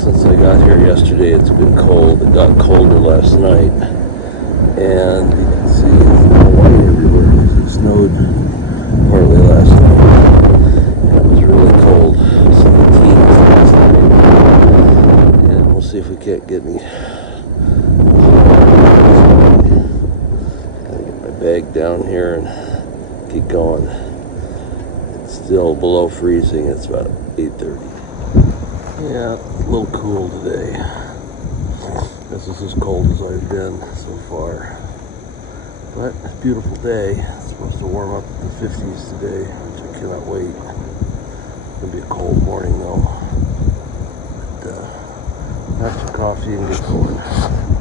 Since I got here yesterday, it's been cold. It got colder last night, and you can see the water everywhere. It snowed partly last night, and it was really cold. It was in the teens last night, and we'll see if we can't get any. Gotta get my bag down here and keep going. It's still below freezing. It's about 8:30. Yeah, it's a little cool today. This is as cold as I've been so far. But it's a beautiful day. It's supposed to warm up to the 50s today, which I cannot wait. It's going to be a cold morning though. But have some coffee and get going.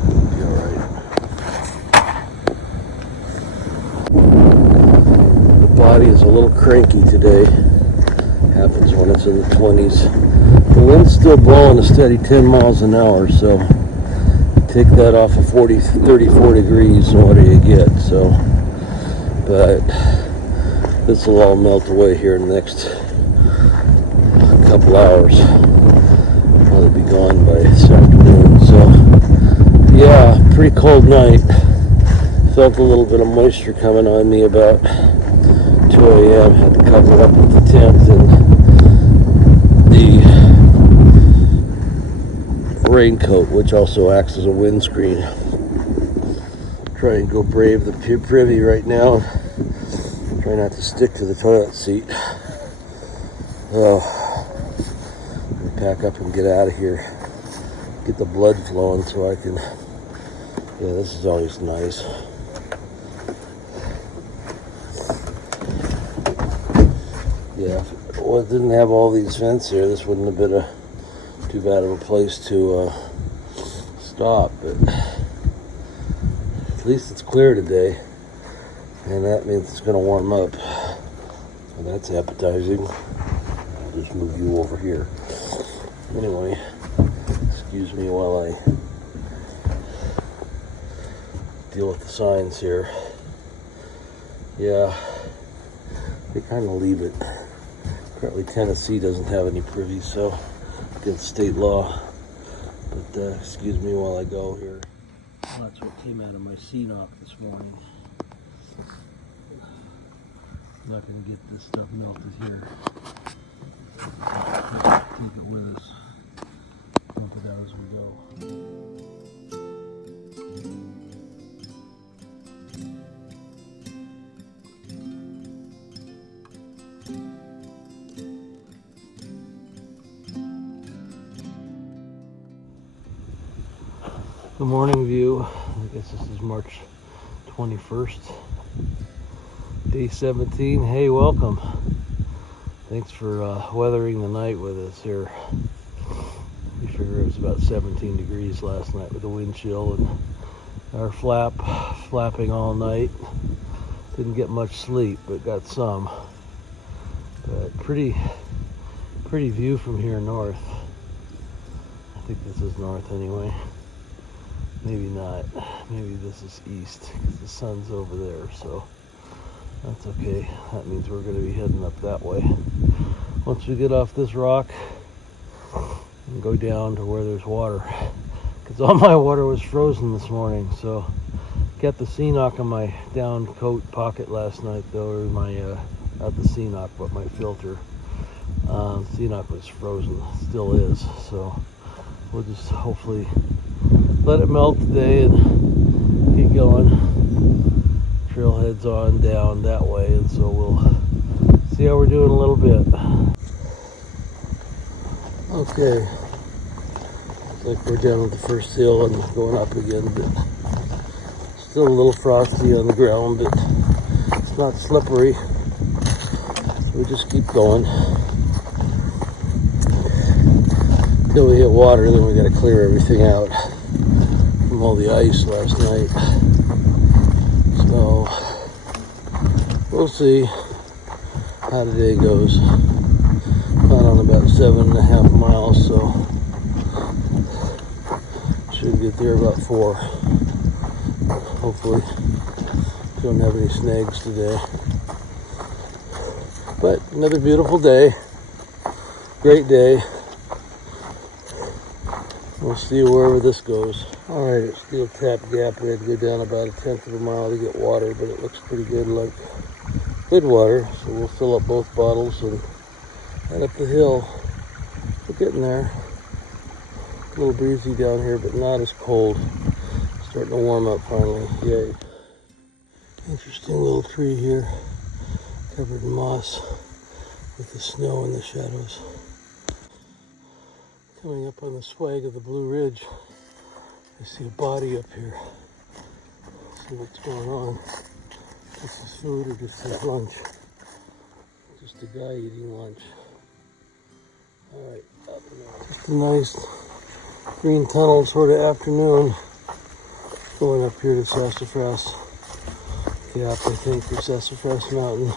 It'll be alright. The body is a little cranky today. Happens when it's in the 20s. The wind's still blowing a steady 10 miles an hour, so take that off of 34 degrees and what do you get? So, but this will all melt away here in the next couple hours. Probably be gone by this afternoon. So, yeah, pretty cold night. Felt a little bit of moisture coming on me about 2 a.m. Had to cover it up with the tent and the raincoat, which also acts as a windscreen. Try and go brave the privy right now. Try not to stick to the toilet seat. Pack up and get out of here. Get the blood flowing so I can. Yeah, this is always nice. Yeah, if it didn't have all these vents here, this wouldn't have been too bad of a place to stop, but at least it's clear today, and that means it's going to warm up, and that's appetizing. I'll just move you over here. Anyway, excuse me while I deal with the signs here. Yeah, they kind of leave it. Apparently Tennessee doesn't have any privy, so against state law. But excuse me while I go here. Well, that's what came out of my C-knock this morning. I'm not going to get this stuff melted here. Take it with us. Dump it out as we go. Good morning view. I guess this is March 21st, day 17. Hey, welcome. Thanks for weathering the night with us here. We figure it was about 17 degrees last night with the wind chill and our flapping all night. Didn't get much sleep, but got some. But pretty view from here north. I think this is north anyway. Maybe not. Maybe this is east because the sun's over there, so that's okay. That means we're going to be heading up that way. Once we get off this rock and go down to where there's water, because all my water was frozen this morning. So got the C-knock in my down coat pocket last night though, or my not the C-knock but my filter. C-knock was frozen, still is, so we'll just hopefully let it melt today and keep going. Trailhead's on down that way, and so we'll see how we're doing a little bit. Okay, looks like we're down at the first hill and going up again, but still a little frosty on the ground, but it's not slippery, so we just keep going until we hit water. Then we got to clear everything out from all the ice last night, so we'll see how today goes. Got on about 7.5 miles, so should get there about 4. Hopefully don't have any snags today, but another beautiful day, great day. We'll see wherever this goes. Alright, at Steel Tap Gap, we had to go down about 1/10 of a mile to get water, but it looks pretty good, like good water. So we'll fill up both bottles and head up the hill. We're getting there. A little breezy down here, but not as cold. Starting to warm up finally. Yay. Interesting little tree here, covered in moss with the snow and the shadows. Coming up on the swag of the Blue Ridge, I see a body up here. See what's going on. This is food or just his lunch? Just a guy eating lunch. Alright, up and out. Just a nice green tunnel sort of afternoon. Going up here to Sassafras Gap, I think, or Sassafras Mountain.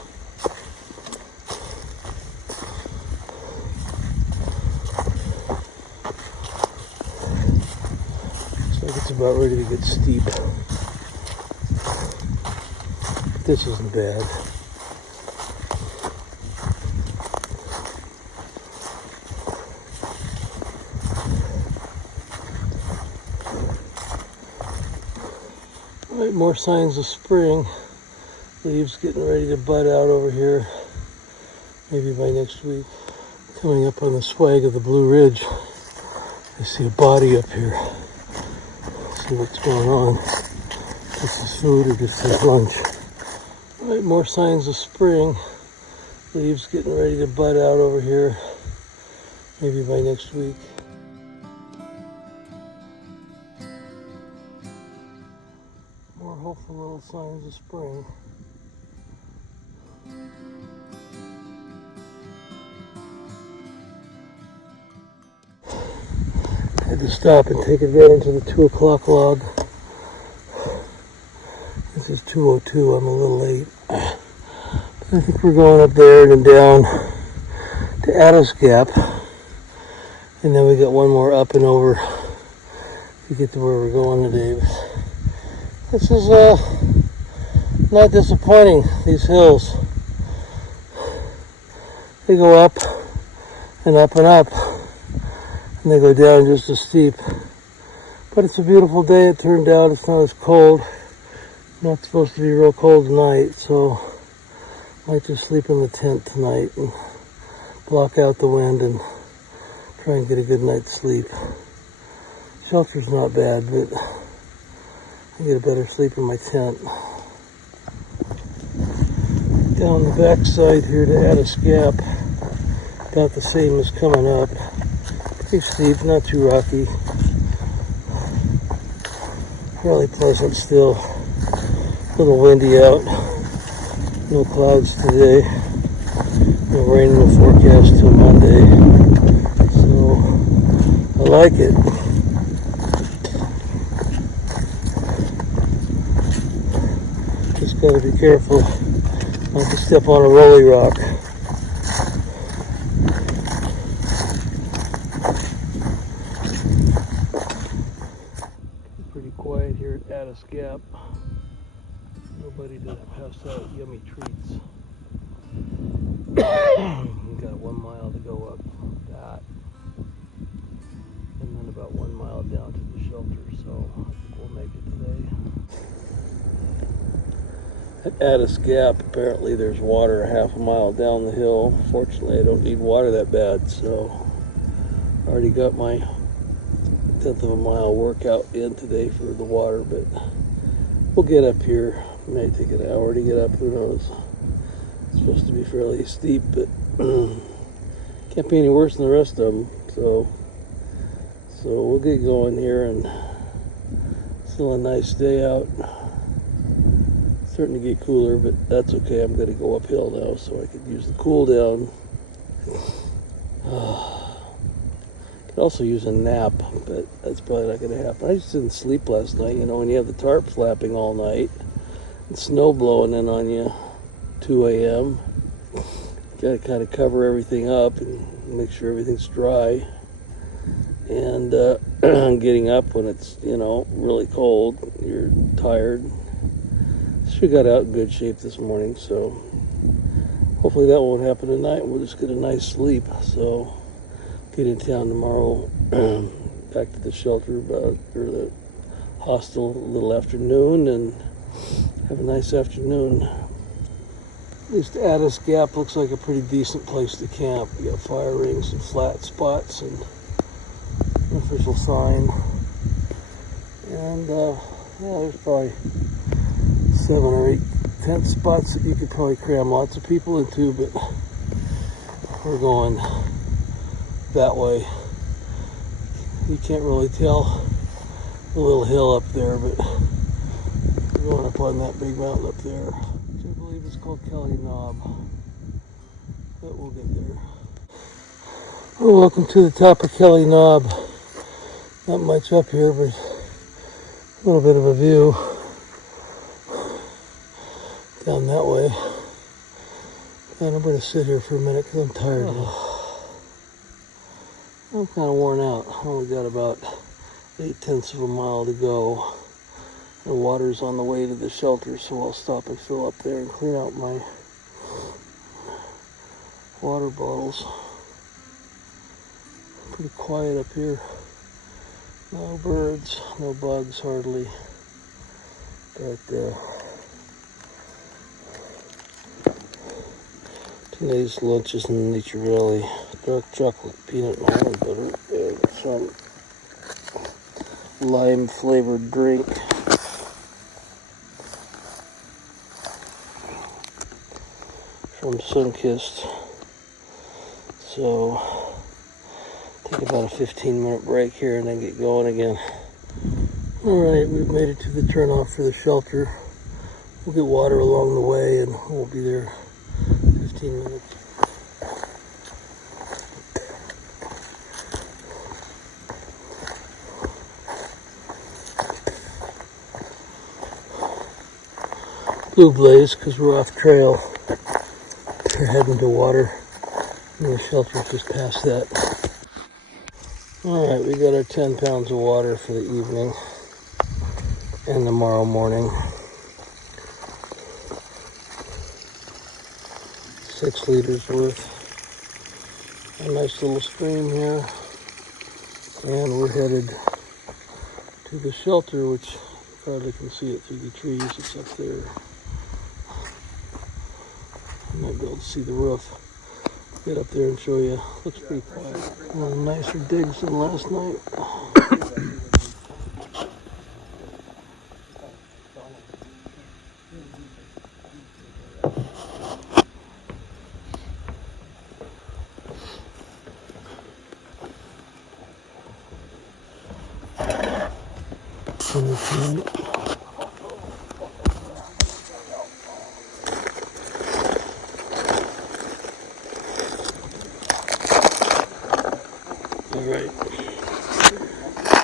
Looks like it's about ready to get steep. But this isn't bad. Alright, more signs of spring. Leaves getting ready to bud out over here. Maybe by next week. Coming up on the swag of the Blue Ridge, I see a body up here. See what's going on. This is food or just his lunch? Alright, more signs of spring. Leaves getting ready to bud out over here. Maybe by next week. More hopeful little signs of spring. Had to stop and take advantage of the 2 o'clock log. This is 2:02. I'm a little late. I think we're going up there and then down to Addis Gap. And then we got one more up and over to get to where we're going today. This is not disappointing, these hills. They go up and up and up, and they go down just as steep. But it's a beautiful day, it turned out. It's not as cold. Not supposed to be real cold tonight, so might just sleep in the tent tonight and block out the wind and try and get a good night's sleep. Shelter's not bad, but I get a better sleep in my tent. Down the backside here to Addis Gap, about the same as coming up. Pretty steep, not too rocky. Really pleasant still. A little windy out. No clouds today. No rain in the forecast till Monday. So I like it. Just gotta be careful not to step on a rolly rock. Pretty quiet here at Addis Gap. Nobody to pass out yummy treats. We got 1 mile to go up that, and then about 1 mile down to the shelter. So I think we'll make it today. At Addis Gap, apparently there's water 1/2 mile down the hill. Fortunately, I don't need water that bad, so I already got my 1/10 of a mile workout in today for the water, but we'll get up here. It may take an hour to get up, who knows. It's supposed to be fairly steep, but can't be any worse than the rest of them, so we'll get going here. And still a nice day out. Starting to get cooler, but that's okay. I'm going to go uphill now so I could use the cool down. Could also use a nap, but that's probably not going to happen. I just didn't sleep last night. You know, when you have the tarp flapping all night and snow blowing in on you 2 a.m., you got to kind of cover everything up and make sure everything's dry. And getting up when it's, you know, really cold, you're tired. We got out in good shape this morning, so hopefully that won't happen tonight. We'll just get a nice sleep. So get in town tomorrow, back to the shelter or the hostel a little afternoon and have a nice afternoon. At least Addis Gap looks like a pretty decent place to camp. You got fire rings and flat spots and an official sign. And yeah, there's probably 7 or 8 tent spots that you could probably cram lots of people into, but we're going that way. You can't really tell the little hill up there, but we're going up on that big mountain up there, which I believe is called Kelly Knob. But we'll get there. Well, welcome to the top of Kelly Knob. Not much up here, but a little bit of a view down that way. And I'm going to sit here for a minute because I'm tired. I'm kind of worn out. I only got about 8/10 of a mile to go. The water's on the way to the shelter, so I'll stop and fill up there and clean out my water bottles. Pretty quiet up here. No birds, no bugs hardly. But today's lunch is in Nature Valley. Dark chocolate, peanut and almond butter, and some lime flavored drink. From Sunkist. So take about a 15-minute break here and then get going again. Alright, we've made it to the turnoff for the shelter. We'll get water along the way and we'll be there 15 minutes. Blue blaze because we're off trail. We're heading to water, and the shelter's just past that. Alright, we got our 10 pounds of water for the evening and tomorrow morning. 6 liters worth. A nice little stream here. And we're headed to the shelter, which you probably can see it through the trees. It's up there. You might be able to see the roof. Get up there and show you. Looks pretty quiet. A little nicer digs than last night. Alright,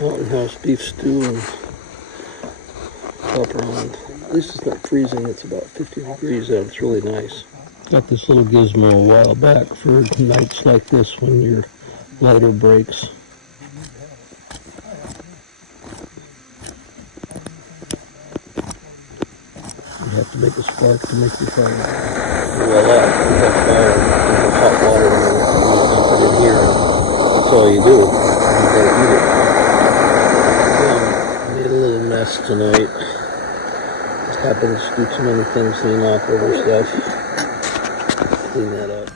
Mountain House beef stew and pepperoni. At least it's not freezing, it's about 50 degrees out, it's really nice. Got this little gizmo a while back for nights like this when your lighter breaks. You have to make a spark to make your fire. Voila, we have fire, we have hot water, and you dump it in here. That's all you do. You gotta eat it. Yeah, made a little mess tonight. Just happened to scoop so many things so you knock over stuff. Clean that up.